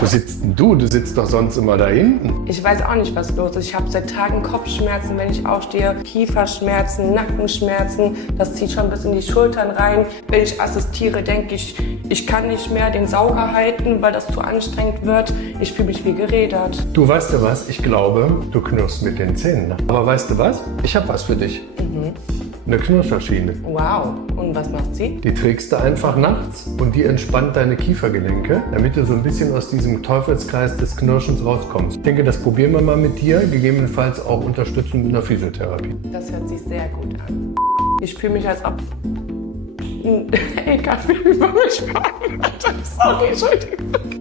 Wo sitzt denn du? Du sitzt doch sonst immer da hinten. Ich weiß auch nicht, was los ist. Ich habe seit Tagen Kopfschmerzen, wenn ich aufstehe, Kieferschmerzen, Nackenschmerzen. Das zieht schon bis in die Schultern rein. Wenn ich assistiere, denke ich, ich kann nicht mehr den Sauger halten, weil das zu anstrengend wird. Ich fühle mich wie gerädert. Du, weißt du was? Ich glaube, du knirschst mit den Zähnen. Aber weißt du was? Ich habe was für dich. Eine Knirscherschiene. Wow. Und was macht sie? Die trägst du einfach nachts und die entspannt deine Kiefergelenke, damit du so ein bisschen aus diesem Teufelskreis des Knirschens rauskommst. Ich denke, das probieren wir mal mit dir, gegebenenfalls auch unterstützend mit einer Physiotherapie. Das hört sich sehr gut an. Ich fühle mich, als ob ein Eckart über mich fahren würde. Sorry, Entschuldigung.